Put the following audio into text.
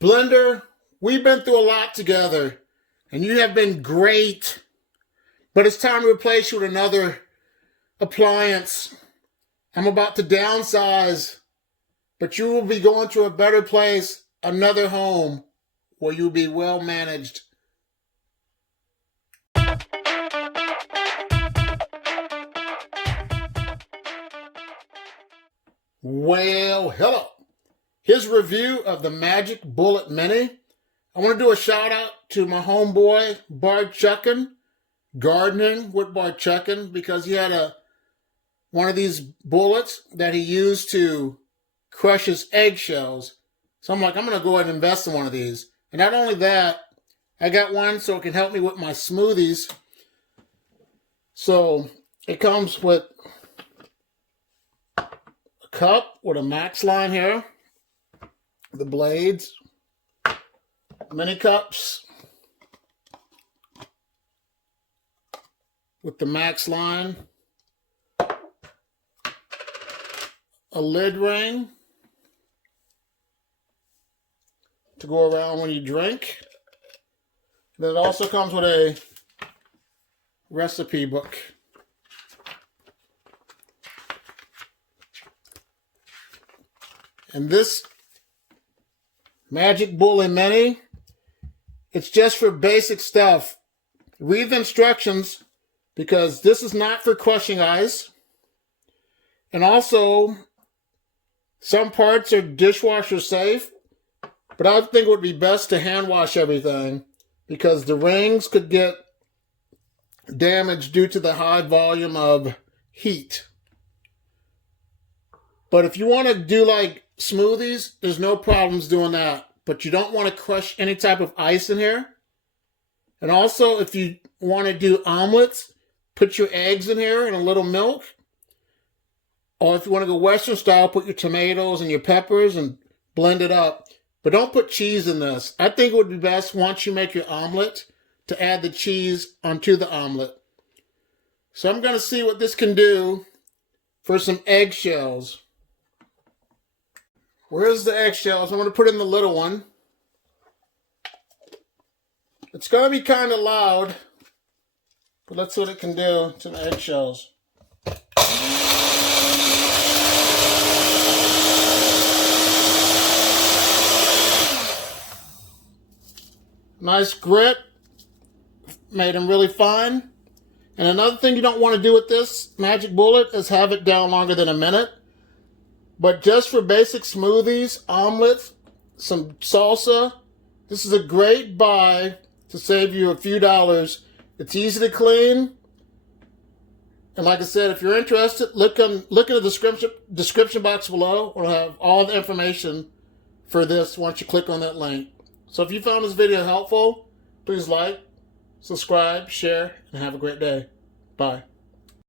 Blender, we've been through a lot together, and you have been great. But it's time to replace you with another appliance. I'm about to downsize, but you will be going to a better place, another home, where you'll be well managed. Well, hello. Here's a review of the Magic Bullet Mini. I want to do a shout out to my homeboy, Barchuchkin, gardening with Barchuchkin, because he had one of these bullets that he used to crush his eggshells. So I'm like, I'm going to go ahead and invest in one of these. And not only that, I got one so it can help me with my smoothies. So it comes with a cup with a max line here, the blades, mini cups with the max line, a lid ring to go around when you drink. Then it also comes with a recipe book. And this Magic Bullet Mini, it's just for basic stuff. Read the instructions, because this is not for crushing ice. And also, some parts are dishwasher safe, but I think it would be best to hand wash everything, because the rings could get damaged due to the high volume of heat. But if you want to do like smoothies, there's no problems doing that. But you don't want to crush any type of ice in here. And also, if you want to do omelets, put your eggs in here and a little milk. Or if you want to go Western style, put your tomatoes and your peppers and blend it up. But don't put cheese in this. I think it would be best once you make your omelet to add the cheese onto the omelet. So I'm going to see what this can do for some eggshells. Where's the eggshells? I'm going to put in the little one. It's going to be kind of loud, but let's see what it can do to the eggshells. Nice grit. Made them really fine. And another thing you don't want to do with this Magic Bullet is have it down longer than a minute. But just for basic smoothies, omelets, some salsa, this is a great buy to save you a few dollars. It's easy to clean. And like I said, if you're interested, look in the description box below. We'll have all the information for this once you click on that link. So if you found this video helpful, please like, subscribe, share, and have a great day. Bye.